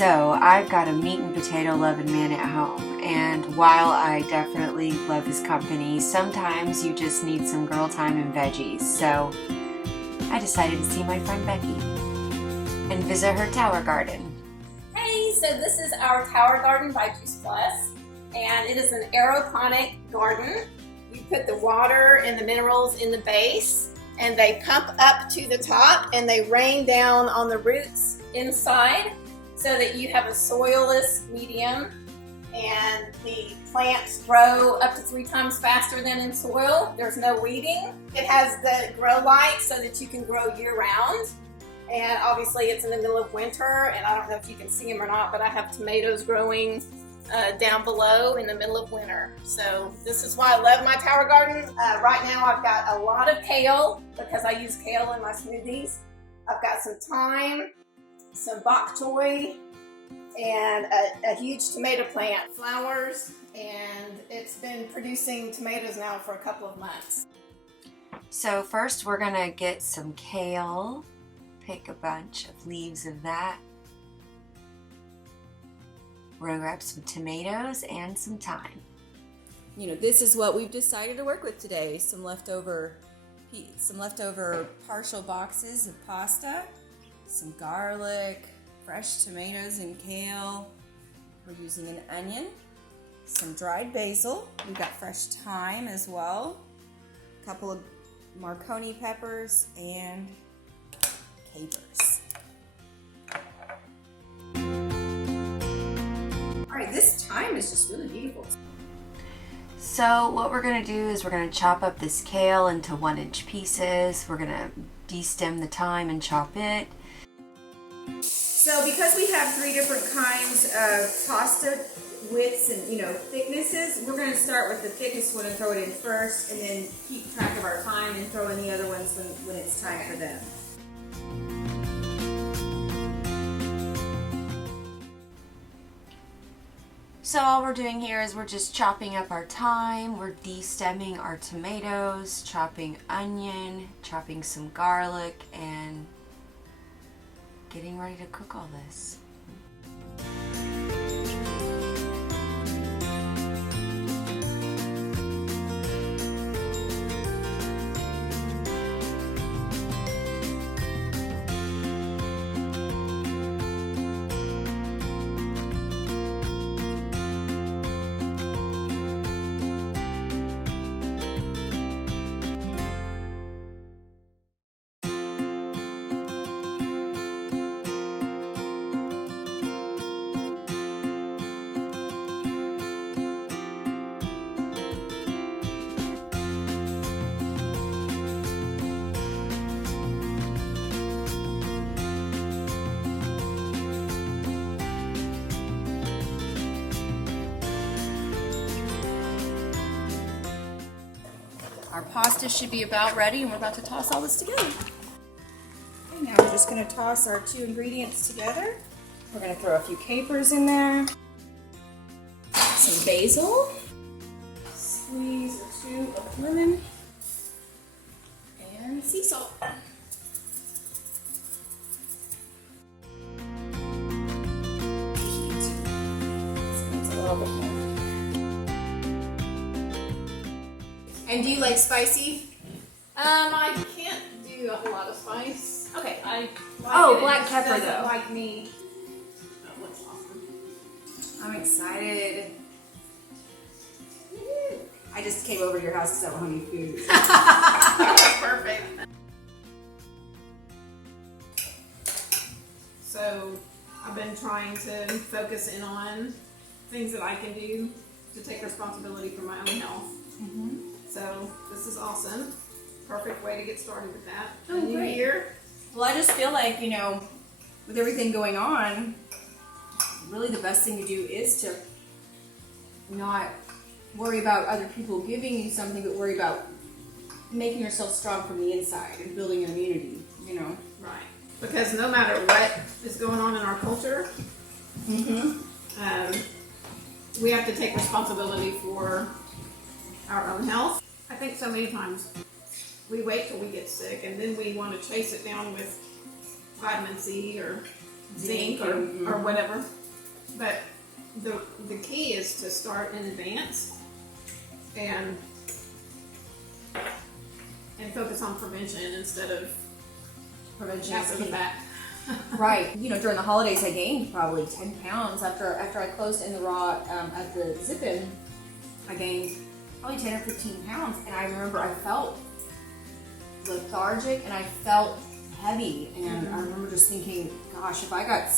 So I've got a meat and potato loving man at home, and while I definitely love his company, sometimes you just need some girl time and veggies. So I decided to see my friend Becky and visit her tower garden. Hey, so this is our tower garden by Juice Plus, and it is an aeroponic garden. You put the water and the minerals in the base, and they pump up to the top and they rain down on the roots inside, so that you have a soilless medium, and the plants grow up to 3 times faster than in soil. There's no weeding. It has the grow light so that you can grow year round. And obviously it's in the middle of winter, and I don't know if you can see them or not, but I have tomatoes growing down below in the middle of winter. So this is why I love my tower garden. Right now I've got a lot of kale because I use kale in my smoothies. I've got some thyme, some bok choy, and a huge tomato plant, flowers, and it's been producing tomatoes now for a couple of months. So first we're gonna get some kale, pick a bunch of leaves of that. We're gonna grab some tomatoes and some thyme. You know, this is what we've decided to work with today. Some leftover partial boxes of pasta, some garlic, fresh tomatoes and kale. We're using an onion, some dried basil. We've got fresh thyme as well, a couple of Marconi peppers, and capers. All right, this thyme is just really beautiful. So what we're gonna do is we're gonna chop up this kale into 1-inch pieces. We're gonna de-stem the thyme and chop it. So because we have 3 different kinds of pasta widths and thicknesses, we're going to start with the thickest one and throw it in first, and then keep track of our time and throw in the other ones when it's time for them. So all we're doing here is we're just chopping up our thyme, we're de-stemming our tomatoes, chopping onion, chopping some garlic, and getting ready to cook all this. Our pasta should be about ready, and we're about to toss all this together. Okay, now we're just going to toss our 2 ingredients together. We're going to throw a few capers in there, some basil, squeeze or 2 of lemon, and sea salt. It's a little bit more. And do you like spicy? I can't do a whole lot of spice. Okay. I Oh, black pepper doesn't though. like me. That looks awesome. I'm excited. I just came over to your house because I want hungry food. That's perfect. So I've been trying to focus in on things that I can do to take responsibility for my own health. So this is awesome. Perfect way to get started with that. Oh, New great. year. Well, I just feel like, with everything going on, really the best thing to do is to not worry about other people giving you something, but worry about making yourself strong from the inside and building an immunity, Right. Because no matter what is going on in our culture, we have to take responsibility for our own health. I think so many times we wait till we get sick and then we want to chase it down with vitamin C or zinc or whatever. But the key is to start in advance and focus on prevention instead of Prevention after is the key. fact. Right. You know, during the holidays, I gained probably 10 pounds after I closed in the raw at the zip-in. I gained probably 10 or 15 pounds, and I remember I felt lethargic and I felt heavy, and I remember just thinking, gosh, if I get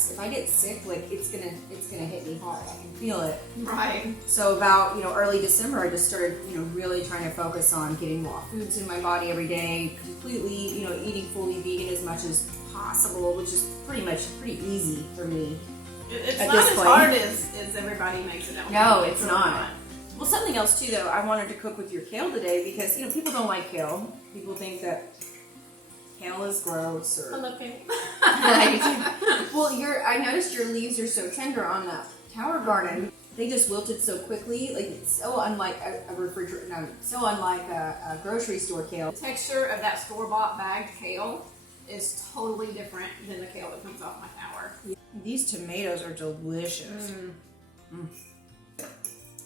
sick, like it's gonna hit me hard. I can feel it. Right. So about early December, I just started really trying to focus on getting raw foods in my body every day, completely eating fully vegan as much as possible, which is pretty easy for me. It's At not this as point. hard as everybody makes it out. No, it's not. Well, something else too, though, I wanted to cook with your kale today because people don't like kale. People think that kale is gross or. I love kale. Right. Well, I noticed your leaves are so tender on the tower garden. They just wilted so quickly. Like it's so unlike a refrigerator. No, so unlike a grocery store kale. The texture of that store-bought bagged kale is totally different than the kale that comes off my tower. These tomatoes are delicious.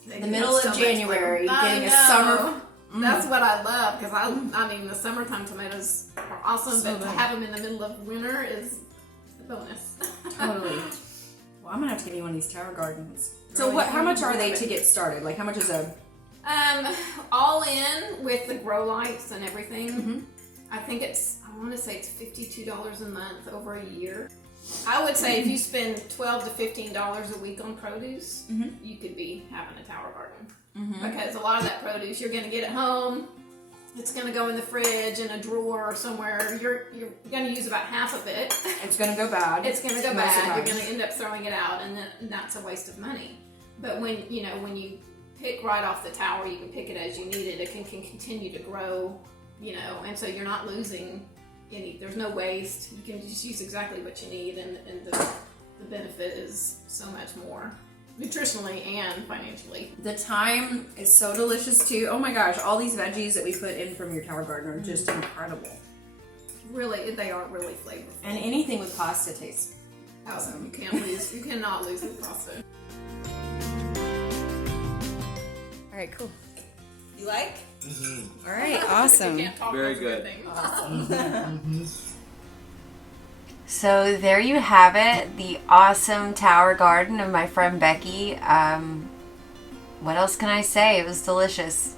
They The do middle have of so much January, flavor. getting I a know. summer. That's what I love because I mean the summertime tomatoes are awesome, So but to good. have them in the middle of winter is a bonus. Totally. Well, I'm gonna have to get you one of these tower gardens. So Really? what? How much are they to get started? Like how much is a? All in with the grow lights and everything. Mhm. I think I want to say it's $52 a month over a year. I would say if you spend $12 to $15 a week on produce, you could be having a tower garden. Because a lot of that produce you're going to get at home. It's going to go in the fridge, in a drawer, somewhere. You're going to use about half of it. It's gonna go bad. It's going to go Most of the bad. You're time. going to end up throwing it out, and that's a waste of money. But when you pick right off the tower, you can pick it as you need it. It can continue to grow, and so you're not losing any. There's no waste. You can just use exactly what you need, and the benefit is so much more nutritionally and financially. The thyme is so delicious too. Oh my gosh, all these veggies that we put in from your tower garden are just incredible. Really, they are really flavorful. And anything with pasta tastes Awesome. You cannot lose with pasta. All right, cool. You like? All right, awesome. You can't talk Very much good. things. So there you have it, the awesome tower garden of my friend Becky. What else can I say? It was delicious.